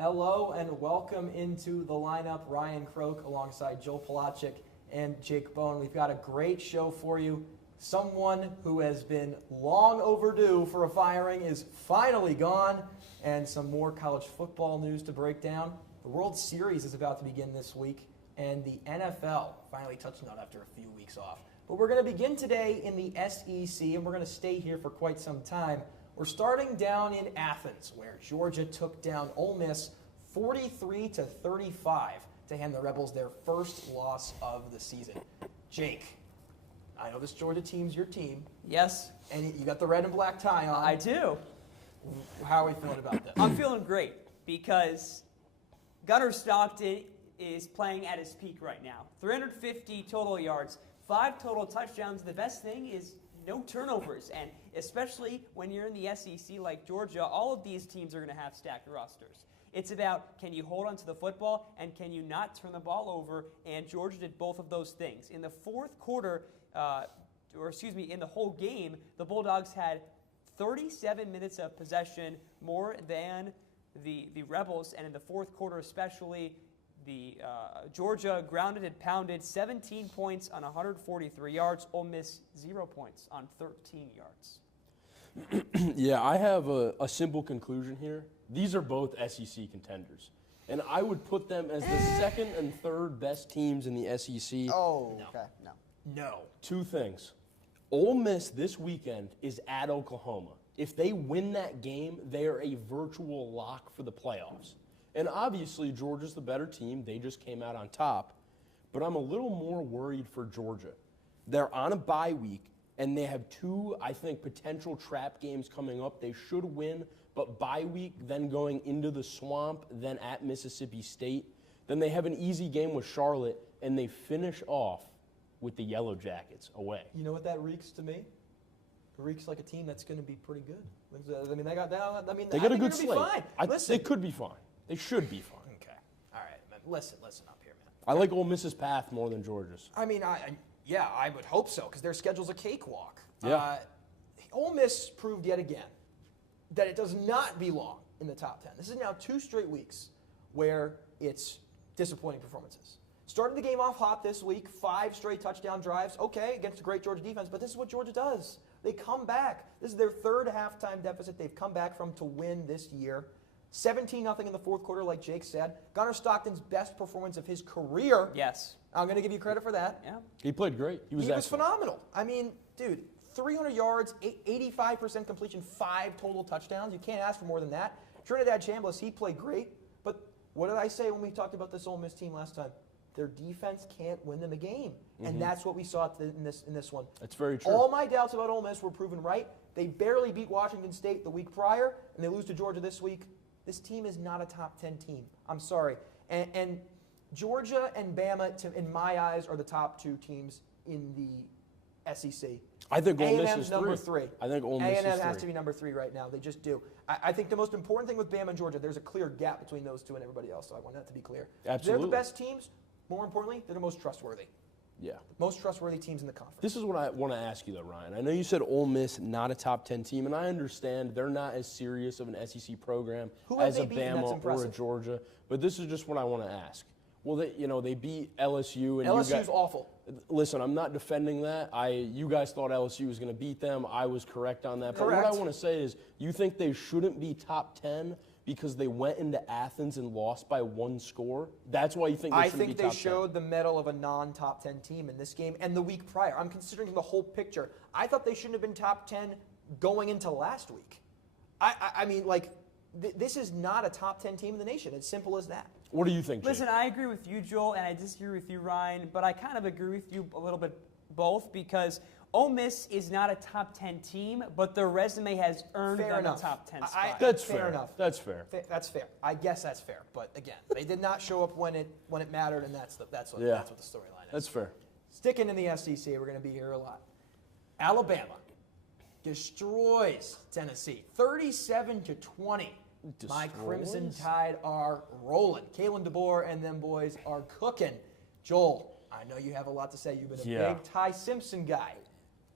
Hello and welcome into the lineup. Ryan Croke alongside Joel Pelachik and Jake Bowen. We've got a great show for you. Someone who has been long overdue for a firing is finally gone, and some more college football news to break down. The World Series is about to begin this week, and the NFL finally touching on after a few weeks off. But we're going to begin today in the SEC, and we're going to stay here for quite some time. We're starting down in Athens, where Georgia took down Ole Miss 43-35 to hand the Rebels their first loss of the season. Jake, I know this Georgia team's your team. Yes. And you got the red and black tie on. I do. How are we feeling about this? I'm feeling great because Gunnar Stockton is playing at his peak right now. 350 total yards, 5 total touchdowns. The best thing is no turnovers, and especially when you're in the SEC like Georgia, all of these teams are going to have stacked rosters. It's about, can you hold on to the football and can you not turn the ball over, and Georgia did both of those things. In the fourth quarter, in the whole game, the Bulldogs had 37 minutes of possession, more than the Rebels, and in the fourth quarter especially, the Georgia grounded and pounded 17 points on 143 yards. Ole Miss 0 points on 13 yards. Yeah, I have a simple conclusion here. These are both SEC contenders. And I would put them as the second and third best teams in the SEC. Oh, no. Okay, no. No. Two things. Ole Miss this weekend is at Oklahoma. If they win that game, they are a virtual lock for the playoffs. And obviously, Georgia's the better team. They just came out on top. But I'm a little more worried for Georgia. They're on a bye week, and they have 2, I think, potential trap games coming up. They should win, but bye week, then going into the Swamp, then at Mississippi State. Then they have an easy game with Charlotte, and they finish off with the Yellow Jackets away. You know what that reeks to me? It reeks like a team that's going to be pretty good. I mean, they got that. I mean, They got a good slate. slate. They could be fine. They should be fine. Okay. All right, man. Listen up here, man. I like Ole Miss's path more than Georgia's. I mean, I would hope so, because their schedule's a cakewalk. Yeah. Ole Miss proved yet again that it does not belong in the top 10. This is now 2 straight weeks where it's disappointing performances. Started the game off hot this week, 5 straight touchdown drives. Okay, against a great Georgia defense, but this is what Georgia does. They come back. This is their 3rd halftime deficit they've come back from to win this year. 17-0 in the fourth quarter, like Jake said. Gunnar Stockton's best performance of his career. Yes. I'm going to give you credit for that. Yeah. He played great. He was phenomenal. I mean, dude, 300 yards, 85% completion, 5 total touchdowns. You can't ask for more than that. Trinidad Chambliss, he played great. But what did I say when we talked about this Ole Miss team last time? Their defense can't win them a game. And that's what we saw in this one. That's very true. All my doubts about Ole Miss were proven right. They barely beat Washington State the week prior, and they lose to Georgia this week. This team is not a top 10 team. I'm sorry. And Georgia and Bama, in my eyes, are the top 2 teams in the SEC. I think Ole Miss A&M's is number 3. 3. I think Ole Miss is 3. A&M has to be number 3 right now. They just do. I think the most important thing with Bama and Georgia, there's a clear gap between those 2 and everybody else, so I want that to be clear. Absolutely. They're the best teams. More importantly, they're the most trustworthy. Yeah. Most trustworthy teams in the conference. This is what I want to ask you, though, Ryan. I know you said Ole Miss, not a top 10 team, and I understand they're not as serious of an SEC program as a Bama or a Georgia, but this is just what I want to ask. Well, they beat LSU. And LSU's awful. Listen, I'm not defending that. You guys thought LSU was going to beat them. I was correct on that. Correct. But what I want to say is, you think they shouldn't be top 10 because they went into Athens and lost by 1 score? That's why you think they shouldn't be top 10? I think they showed the mettle of a non-top 10 team in this game and the week prior. I'm considering the whole picture. I thought they shouldn't have been top 10 going into last week. I mean, this is not a top 10 team in the nation. It's simple as that. What do you think, Jake? Listen, I agree with you, Joel, and I disagree with you, Ryan, but I kind of agree with you a little bit both, because Ole Miss is not a top 10 team, but their resume has earned them a top 10 spot. That's fair fair. enough. That's fair. That's fair. I guess that's fair. But again, they did not show up when it mattered, and that's what the storyline is. That's fair. Sticking in the SEC, we're going to be here a lot. Alabama destroys Tennessee, 37-20. My Crimson Tide are rolling. Kalen DeBoer and them boys are cooking. Joel, I know you have a lot to say. You've been a big Ty Simpson guy.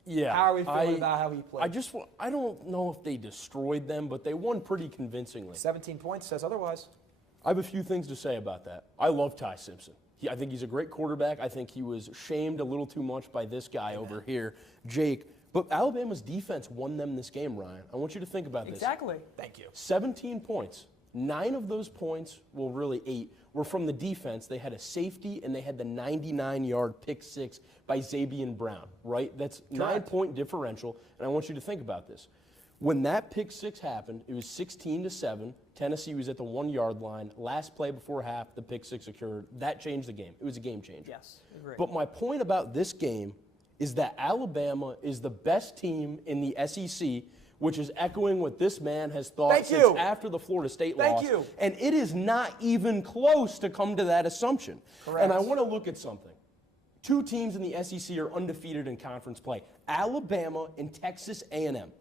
Yeah. How are we feeling about how he played? I don't know if they destroyed them, but they won pretty convincingly. 17 points says otherwise. I have a few things to say about that. I love Ty Simpson. I think he's a great quarterback. I think he was shamed a little too much by this guy over here, Jake. But Alabama's defense won them this game, Ryan. I want you to think about this. Exactly. Thank you. 17 points. 9 of those points, well, really 8, were from the defense. They had a safety, and they had the 99-yard pick six by Zabian Brown, right? That's 9-point differential, and I want you to think about this. When that pick six happened, it was 16-7. Tennessee was at the 1-yard line. Last play before half, the pick six occurred. That changed the game. It was a game changer. Yes, agree. But my point about this game is that Alabama is the best team in the SEC, which is echoing what this man has thought since after the Florida State loss. And it is not even close to come to that assumption. Correct. And I want to look at something. 2 teams in the SEC are undefeated in conference play, Alabama and Texas A&M.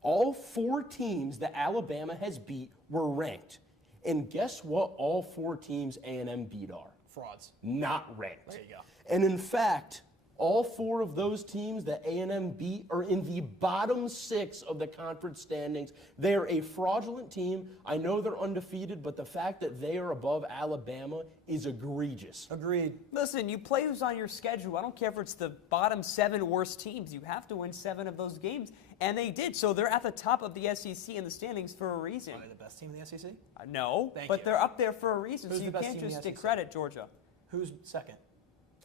All 4 teams that Alabama has beat were ranked. And guess what all 4 teams A&M beat are? Frauds. Not ranked. There you go. And in fact, all 4 of those teams that A&M beat are in the bottom 6 of the conference standings. They're a fraudulent team. I know they're undefeated, but the fact that they are above Alabama is egregious. Agreed. Listen, you play who's on your schedule. I don't care if it's the bottom 7 worst teams. You have to win 7 of those games, and they did. So they're at the top of the SEC in the standings for a reason. Are they the best team in the SEC? No, but they're up there for a reason. Who's so you the best can't team in just the discredit Georgia. Who's second?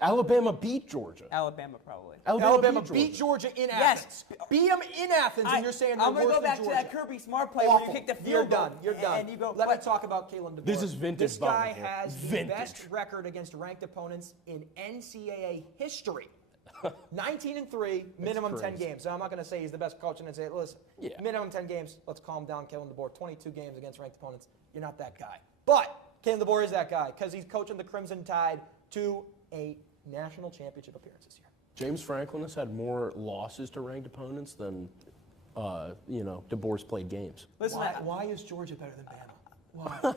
Alabama beat Georgia. Alabama, probably. Alabama beat Georgia in Athens. Yes. Beat them in Athens, and you're saying they're I'm going to worse go back than to Georgia. that Kirby Smart play where you kick the field goal. You're done. And you go, Let me talk about Kalen DeBoer. This is vintage. This guy Butler. has Vintage. the best record against ranked opponents in NCAA history. 19-3, minimum 10 games. So I'm not going to say he's the best coach and say, listen, minimum 10 games. Let's calm down, Kalen DeBoer. 22 games against ranked opponents. You're not that guy. But Kalen DeBoer is that guy because he's coaching the Crimson Tide to a national championship appearance this year. James Franklin has had more losses to ranked opponents than, DeBoer's played games. Listen, Why is Georgia better than Bama? Why?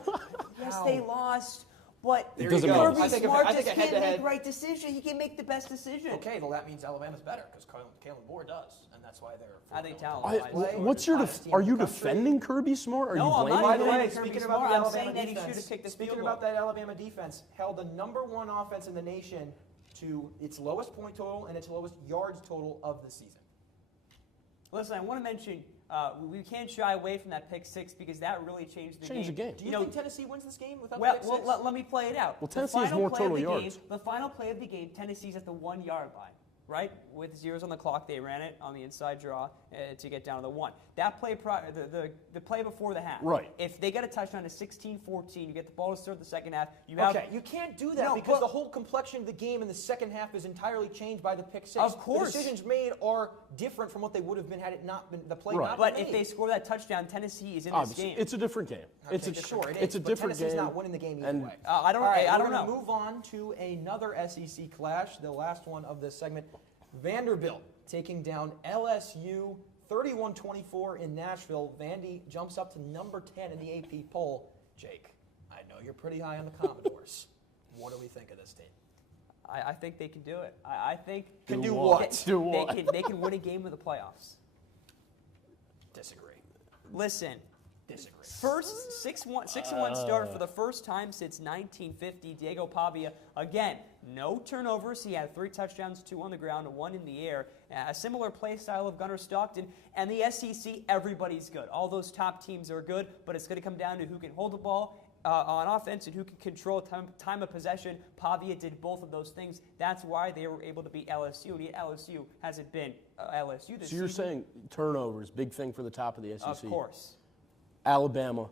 yes, they lost, but It doesn't matter. Kirby I think Smart I think just a can't head-to-head- make right decision. He can't make the best decision. Okay, well that means Alabama's better because Kalen DeBoer does, and that's why they're. I think talent-wise. What's your? Are you defending Kirby Smart? Or are No, you I'm blaming not By the him? way, defending Kirby speaking Smart, about the I'm Alabama saying that he defense, should have kicked the speaking field about goal. that Alabama defense, held the #1 offense in the nation to its lowest point total and its lowest yards total of the season. Listen, I want to mention we can't shy away from that pick six because that really changed the game. Do you think Tennessee wins this game without Well, the pick six? let me play it out. Well, The Tennessee has final more play of total the yards. game- the final play of the game, Tennessee's at the 1-yard line, right? With zeros on the clock, they ran it on the inside draw to get down to the 1. That play, the play before the half. Right. If they get a touchdown to 16-14, you get the ball to start the second half. You have Okay, you can't do that No, because but- the whole complexion of the game in the second half is entirely changed by the pick six. Of course. The decisions made are different from what they would have been had it not been the play Right. not But been if made. they score that touchdown, Tennessee is in this Obviously, game. it's a different game. Okay, sure, it it's is, a but different Tennessee's game. not winning the game either and way. I don't. All right, I we're don't gonna know. move on to another SEC clash, the last one of this segment. Vanderbilt taking down LSU 31-24 in Nashville. Vandy jumps up to number 10 in the AP poll. Jake, I know you're pretty high on the Commodores. What do we think of this team? I think they can do it. I think Can do what? what? Do what? They can win a game in the playoffs. Disagree. Listen, Disagree. first 6-1 start for the first time since 1950. Diego Pavia, again, no turnovers. He had 3 touchdowns, 2 on the ground, 1 in the air. A similar play style of Gunnar Stockton. And the SEC, everybody's good. All those top teams are good, but it's going to come down to who can hold the ball on offense and who can control time of possession. Pavia did both of those things. That's why they were able to beat LSU. And yet LSU hasn't been LSU this season. So you're saying turnovers, big thing for the top of the SEC. Of course. Alabama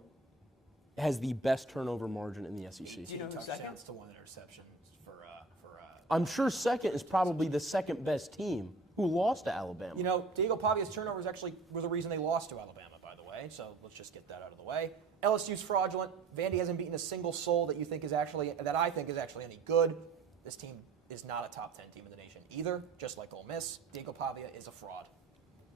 has the best turnover margin in the SEC. Do you know who's second? to 1 interception for I'm sure second is probably the second best team who lost to Alabama. You know, Diego Pavia's turnovers actually were the reason they lost to Alabama, by the way. So let's just get that out of the way. LSU's fraudulent. Vandy hasn't beaten a single soul that I think is actually any good. This team is not a top 10 team in the nation either, just like Ole Miss. Diego Pavia is a fraud.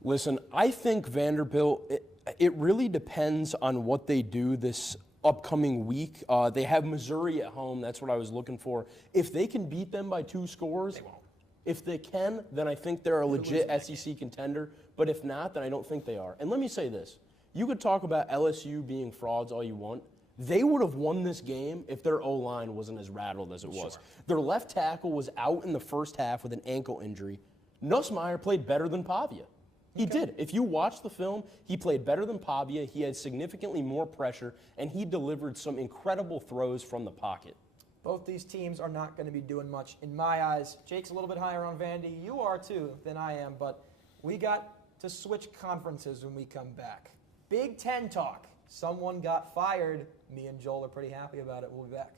Listen, I think Vanderbilt, it really depends on what they do this upcoming week. They have Missouri at home. That's what I was looking for. If they can beat them by 2 scores, They won't. If they can, then I think they're a legit SEC contender. But if not, then I don't think they are. And let me say this. You could talk about LSU being frauds all you want. They would have won this game if their O-line wasn't as rattled as it was. Sure. Their left tackle was out in the first half with an ankle injury. Nussmeier played better than Pavia. He did. If you watch the film, he played better than Pavia. He had significantly more pressure, and he delivered some incredible throws from the pocket. Both these teams are not going to be doing much in my eyes. Jake's a little bit higher on Vandy. You are too than I am, but we got to switch conferences when we come back. Big Ten talk. Someone got fired. Me and Joel are pretty happy about it. We'll be back.